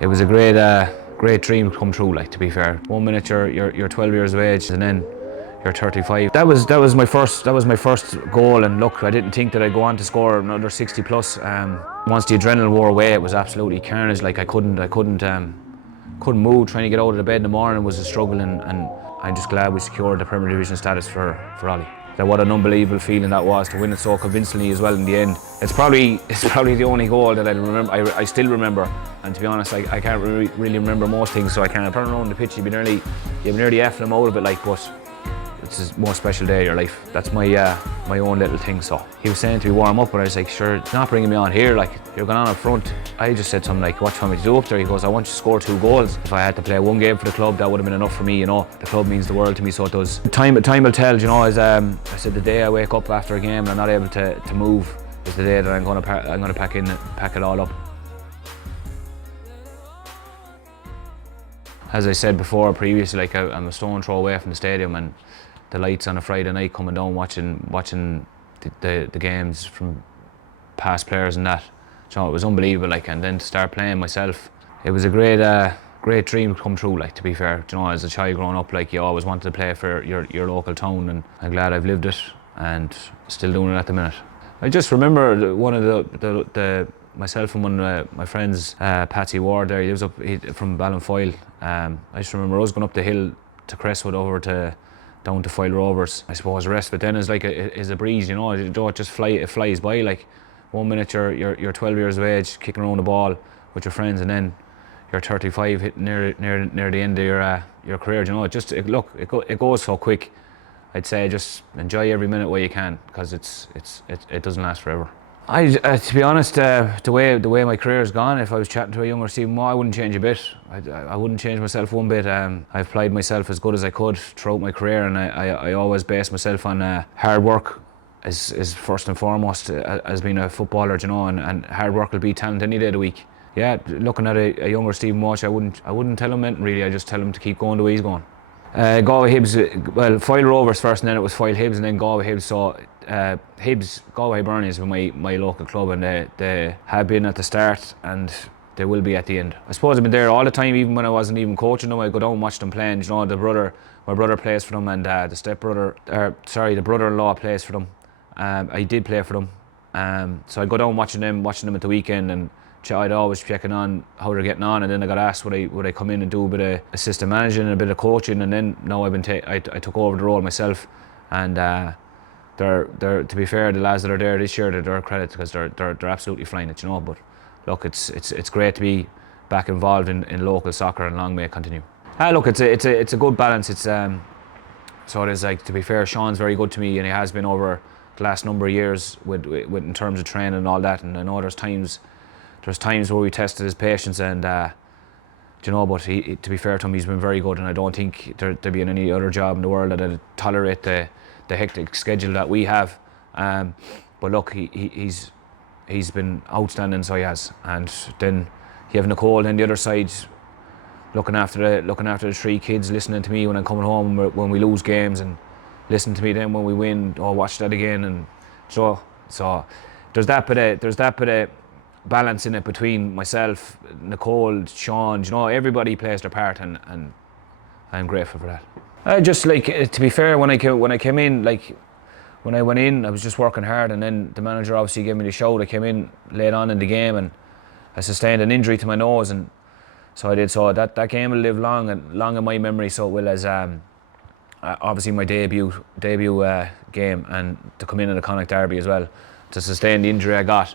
It was a great dream come true. Like, to be fair, 1 minute you're 12 years of age, and then you're 35. That was my first goal, and look, I didn't think that I'd go on to score another 60 plus. Once the adrenaline wore away, it was absolutely carnage. Like, I couldn't move. Trying to get out of the bed in the morning was a struggle, and I'm just glad we secured the Premier Division status for Ollie. That what an unbelievable feeling that was to win it so convincingly as well in the end. It's probably the only goal that I remember. I still remember, and to be honest, I can't really remember most things, so I can't turn around the pitch. You'd be nearly effing them out of it, like, but it's the most special day of your life. That's my own little thing. So he was saying to me warm up, but I was like, sure, it's not bringing me on here. Like, you're going on up front. I just said something like, what do you want me to do up there? He goes, I want you to score 2 goals. If I had to play 1 game for the club, that would have been enough for me. You know, the club means the world to me, so it does. Time will tell. You know, as I said, the day I wake up after a game and I'm not able to move is the day that I'm going to pack it all up. As I said before, previously, like, I'm a stone throw away from the stadium, and the lights on a Friday night coming down, watching the games from past players and that. You know, it was unbelievable. Like, and then to start playing myself, it was a great dream come true. Like, to be fair, you know, as a child growing up, like, you always wanted to play for your local town, and I'm glad I've lived it and still doing it at the minute. I just remember one of myself and one of my friends, Patsy Ward there, he lives from Ballinfoyle. I just remember us going up the hill to Crestwood over down to Foyle Rovers. I suppose the rest of it then is like is a breeze, you know. It just flies by. Like, 1 minute you're 12 years of age, kicking around the ball with your friends, and then you're 35, hitting near the end of your career. You know, it goes so quick. I'd say just enjoy every minute while you can, because it doesn't last forever. To be honest, the way my career has gone, if I was chatting to a younger Stephen Moore, I wouldn't change a bit. I wouldn't change myself one bit. I've applied myself as good as I could throughout my career, and I always based myself on hard work is first and foremost as being a footballer, you know, and hard work will beat talent any day of the week. Yeah, looking at a younger Stephen Walsh, I wouldn't tell him anything really. I just tell him to keep going the way he's going. Galway Hibs, well, Foyle Rovers first, and then it was Foyle Hibs, and then Galway Hibs. So Hibs, Galway Burnies were my local club, and they have been at the start, and they will be at the end. I suppose I've been there all the time, even when I wasn't even coaching them. I go down and watch them playing. You know, my brother plays for them, and the brother-in-law plays for them. I did play for them, so I go down watching them at the weekend, and I'd always checking on how they're getting on, and then I got asked would I come in and do a bit of assistant managing and a bit of coaching, and then now I took over the role myself, and they're to be fair, the lads that are there this year, they're a credit, because they're absolutely flying it, you know. But look, it's great to be back involved in local soccer, and long may it continue. Look, it's a good balance. So it is, like, to be fair, Sean's very good to me, and he has been over the last number of years with in terms of training and all that, and I know there's times where we tested his patience, and you know, but to be fair to him, he's been very good, and I don't think there'd be in any other job in the world that'd tolerate the hectic schedule that we have. But look, he's been outstanding, so he has. And then you have Nicole on the other side, looking after the 3 kids, listening to me when I'm coming home when we lose games, and listening to me then when we win. Oh, watch that again, and so there's that bit of balance in it between myself, Nicole, Sean. You know, everybody plays their part, and I'm grateful for that. Just like, to be fair, when I came in, like, when I went in, I was just working hard, and then the manager obviously gave me the shout. I came in late on in the game, and I sustained an injury to my nose, and so I did. So that game will live long in my memory. So it will, as obviously my debut game, and to come in the Connacht Derby as well, to sustain the injury I got.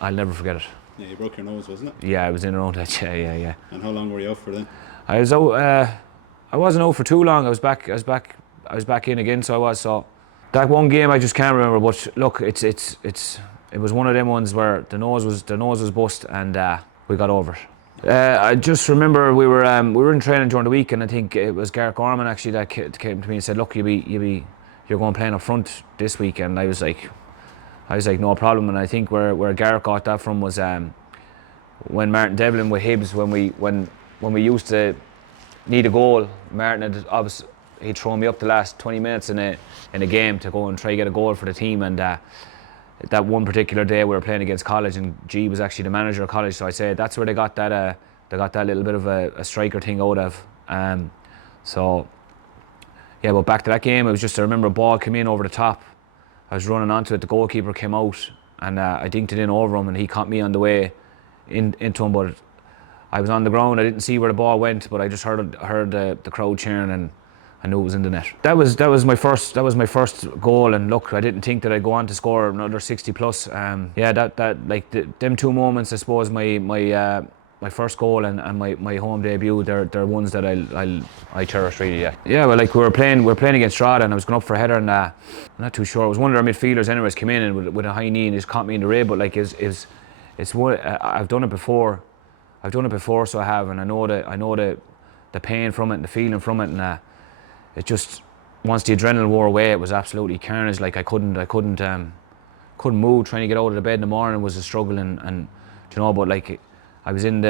I'll never forget it. Yeah, you broke your nose, wasn't it? Yeah, I was in around that. Yeah. And how long were you out for then? I was out. I wasn't out for too long. I was back in again. So I was. So that one game I just can't remember. But look, it was one of them ones where the nose was bust, and we got over it. I just remember we were in training during the week, and I think it was Gareth Gorman actually that came to me and said, "Look, you're going playing up front this week," and I was like, no problem. And I think where Gareth got that from was when Martin Devlin with Hibs, when we used to need a goal, Martin he'd throw me up the last 20 minutes in a game to go and try to get a goal for the team, and that one particular day we were playing against college, and G was actually the manager of college, so I'd say that's where they got that little bit of a striker thing out of. So yeah, but back to that game, it was just, I remember a ball came in over the top. I was running onto it, the goalkeeper came out, and I dinked it in over him, and he caught me on the way into him, but I was on the ground. I didn't see where the ball went, but I just heard the crowd cheering, and I knew it was in the net. That was my first goal, and look, I didn't think that I'd go on to score another 60 plus. Yeah, them two moments, I suppose, my first goal and my home debut, they're ones that I cherish really. Yeah. Well, like we were playing against Strada, and I was going up for a header, and I'm not too sure. It was one of their midfielders, anyways, came in and with a high knee and just caught me in the rib. But like it's what I've done it before. I've done it before, so I have, and I know the pain from it and the feeling from it, and it just, once the adrenaline wore away, it was absolutely carnage. Like I couldn't move. Trying to get out of the bed in the morning was a struggle, and you know, but like I was in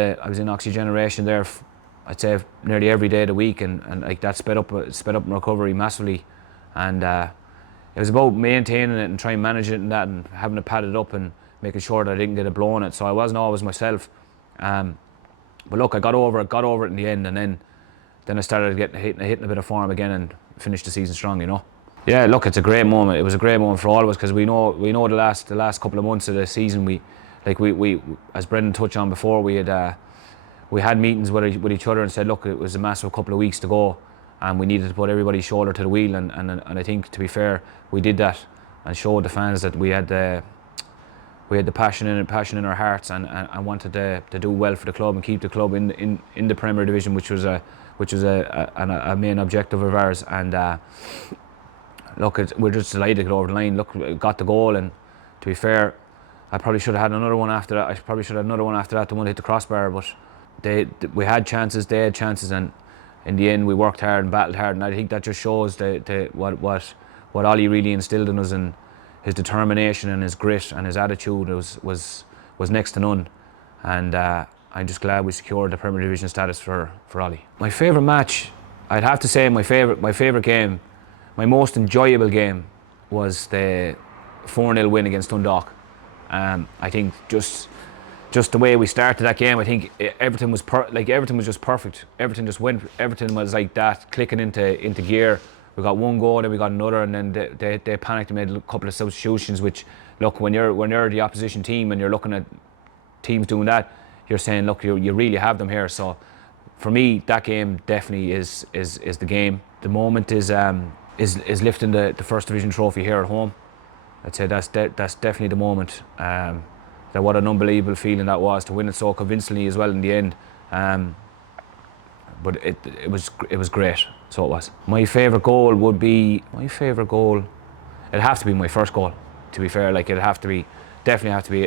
oxygenation there, I'd say nearly every day of the week, and like that sped up my recovery massively, and it was about maintaining it and trying to manage it and that, and having it padded up and making sure that I didn't get it blown it. So I wasn't always myself. But look, I got over it in the end, and then I started hitting a bit of form again and finished the season strong, you know. Yeah, look, it's a great moment. It was a great moment for all of us, because we know the last couple of months of the season, we as Brendan touched on before, we had meetings with each other and said, look, it was a massive couple of weeks to go, and we needed to put everybody's shoulder to the wheel, and I think, to be fair, we did that and showed the fans that we had the passion in our hearts, and wanted to do well for the club and keep the club in the Premier Division, which was a main objective of ours. And look, we're just delighted to get over the line. Look, we got the goal, and to be fair, I probably should have had another one after that. The one that hit the crossbar, but we had chances, they had chances, and in the end we worked hard and battled hard, and I think that just shows what Ollie really instilled in us, and his determination and his grit and his attitude was next to none. And I'm just glad we secured the Premier Division status for Ollie. My favourite match, I'd have to say my favourite game, my most enjoyable game, was the 4-0 win against Dundalk. I think just the way we started that game, I think everything was just perfect. Everything was like that, clicking into gear. We got one goal, then we got another, and then they panicked and made a couple of substitutions. Which, look, when you're the opposition team and you're looking at teams doing that, you're saying, look, you really have them here. So, for me, that game definitely is the game. The moment is lifting the First Division trophy here at home. I'd say that's definitely the moment. That what an unbelievable feeling that was, to win it so convincingly as well in the end. But it was great. So it was. My favourite goal. It'd have to be my first goal. To be fair, like definitely have to be.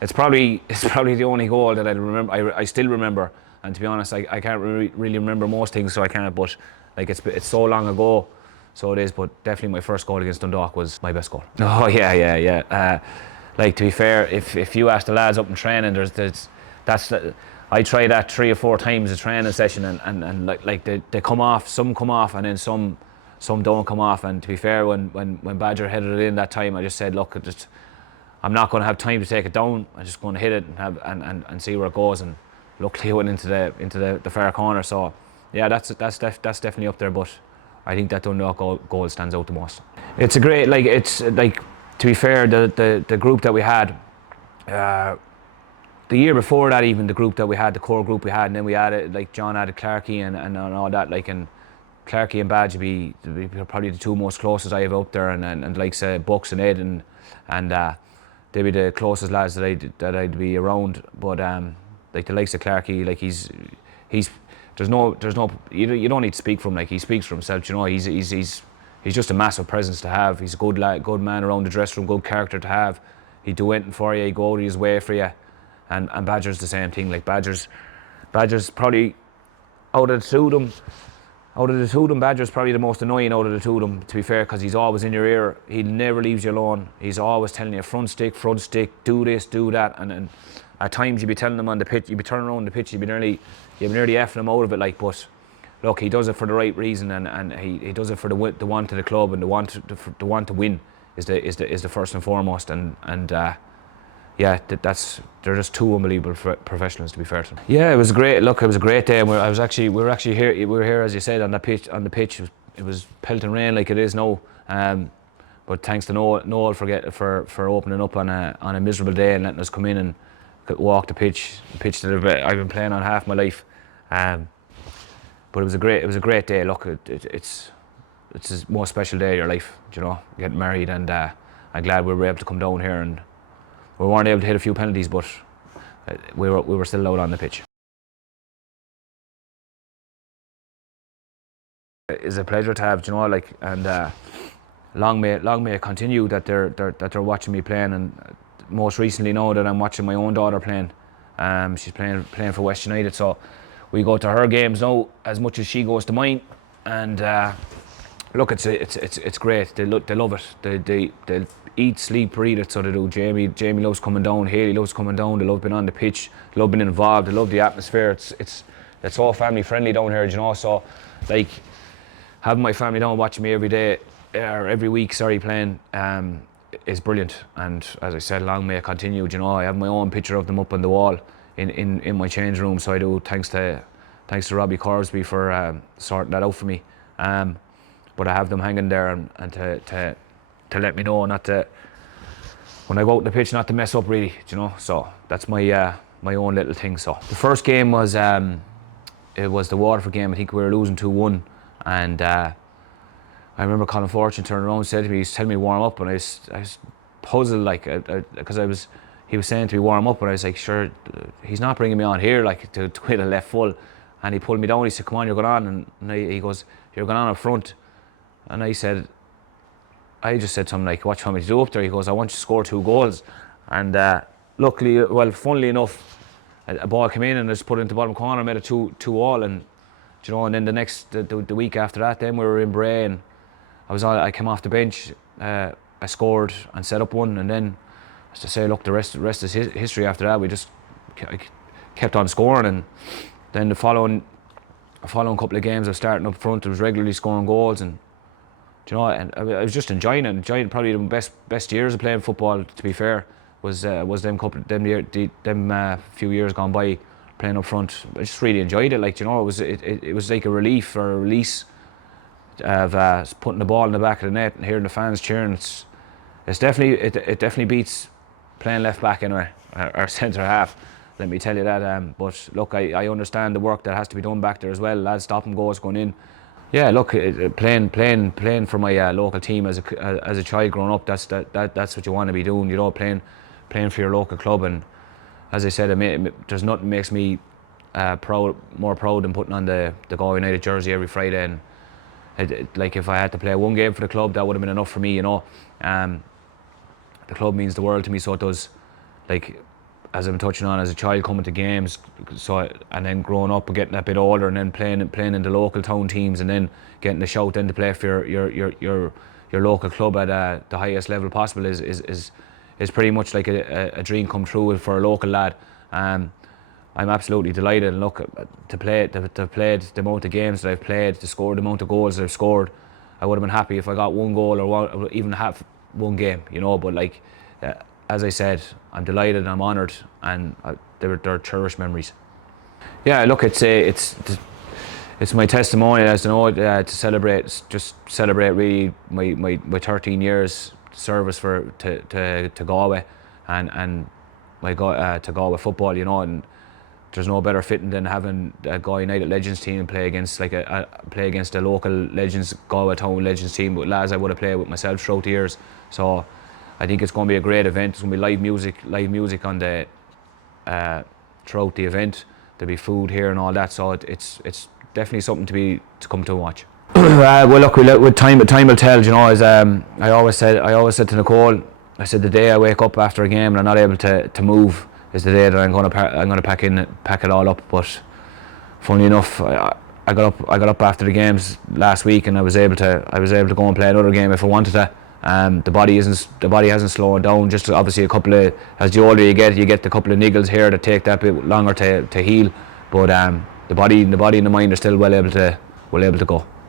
It's probably the only goal that I remember. I still remember, and to be honest, I can't really remember most things, so I can't. But like it's so long ago, so it is. But definitely my first goal against Dundalk was my best goal. Oh yeah. Like, to be fair, if you ask the lads up in training, I try that 3 or 4 times a training session, and like they come off, some come off, and then some don't come off. And to be fair, when Badger headed it in that time, I just said, look, I'm not going to have time to take it down. I'm just going to hit it and see where it goes. And luckily it went into the far corner. So yeah, that's definitely up there. But I think that Dundalk goal stands out the most. It's a great, like, it's like, to be fair, the group that we had. The year before that, even the group that we had, the core group we had, and then we added, like, John added Clarkey and all that, like, and Clarkey and Badge would be probably the two most closest I have out there, and like, say, Bucks and Ed, and they'd be the closest lads that I'd be around. But like, the likes of Clarkey, like, he's there's no you don't need to speak for him. Like, he speaks for himself, you know. He's just a massive presence to have. He's a good man around the dressing room, good character to have. He'd do anything for you, he'd go out of his way for you. And Badger's the same thing. Like, Badger's probably out of the two of them, Badger's probably the most annoying out of the two of them, to be fair, because he's always in your ear. He never leaves you alone. He's always telling you front stick, do this, do that, and at times you'd be telling him on the pitch, you'd be turning around the pitch, you'd be nearly effing him out of it, like. But look, he does it for the right reason, and he does it for the want of the club and the want to win. is the first and foremost, and yeah, they're just two unbelievable professionals, to be fair to them. Yeah, it was great. Look, it was a great day. We were actually here. We were here, as you said, on the pitch. It was pelting rain like it is now. But thanks to Noel for opening up on a miserable day and letting us come in and walk the pitch that I've been playing on half my life. But it was a great day. Look, it's the most special day of your life, getting married, and I'm glad we were able to come down here, and we weren't able to hit a few penalties, but we were still out on the pitch. It's a pleasure to have, and long may it continue that they're watching me playing, and most recently now that I'm watching my own daughter playing. She's playing for West United, so we go to her games now as much as she goes to mine, and look, it's great. They love it. They eat, sleep, breathe it. So they do. Jamie loves coming down. Haley loves coming down. They love being on the pitch. They love being involved. They love the atmosphere. It's all family friendly down here, So like having my family down watching me every day or every week, playing is brilliant. And as I said, long may it continue. I have my own picture of them up on the wall in my change room. So I do. Thanks to Robbie Corsby for sorting that out for me. But I have them hanging there and to let me know not to, when I go out on the pitch, not to mess up really, So that's my own little thing. So the first game was it was the Waterford game. I think we were losing 2-1, and I remember Colin Fortune turning around and said to me, he's telling me to warm up, and I was puzzled because he was saying to me warm up, and I was like, sure, he's not bringing me on here to hit a left full, and he pulled me down. He said, come on, you're going on, and he goes, you're going on up front, and I just said to him, what do you want me to do up there? He goes, I want you to score 2 goals. And funnily enough, a ball came in and I just put it into the bottom corner, made it 2-2 and and then the week after that, then we were in Bray, and I came off the bench, I scored and set up one, and then, as to say, look, the rest is history after that. We just kept on scoring, and then the following couple of games I was starting up front, I was regularly scoring goals, and and I was just enjoying probably the best years of playing football, to be fair, was them few years gone by playing up front. I just really enjoyed it. It was like a relief or a release of putting the ball in the back of the net and hearing the fans cheering. It definitely beats playing left back anyway, or centre half. Let me tell you that. But look, I understand the work that has to be done back there as well. Lads stopping goals going in. Yeah, look, playing for my local team as a child growing up, that's what you want to be doing, playing for your local club. And as I said, there's nothing makes me more proud than putting on the Galway United jersey every Friday. And if I had to play one game for the club, that would have been enough for me. The club means the world to me, so it does. As I'm touching on, as a child coming to games, and then growing up and getting a bit older, and then playing in the local town teams, and then getting the shout then to play for your local club at the highest level possible is pretty much like a dream come true for a local lad. I'm absolutely delighted. And look, to have played the amount of games that I've played, to score the amount of goals that I've scored, I would have been happy if I got one goal or even half one game, But as I said, I'm delighted, I'm honoured, and they're cherished memories. Yeah, look, it's my testimonial, as to celebrate really my 13 years service to Galway and to Galway football, and there's no better fitting than having a Galway United Legends team play against a local Legends, Galway Town Legends team with lads I would have played with myself throughout the years. So I think it's going to be a great event. It's going to be live music on the throughout the event. There'll be food here and all that. So it's definitely something to come to watch. Well, look, with time will tell. As I always said to Nicole, I said the day I wake up after a game and I'm not able to move is the day that I'm going to pack it all up. But funnily enough, I got up after the games last week, and I was able to go and play another game if I wanted to. The body hasn't slowed down. Just obviously as the older you get the couple of niggles here that take that bit longer to heal. But the body and the mind are still well able to go.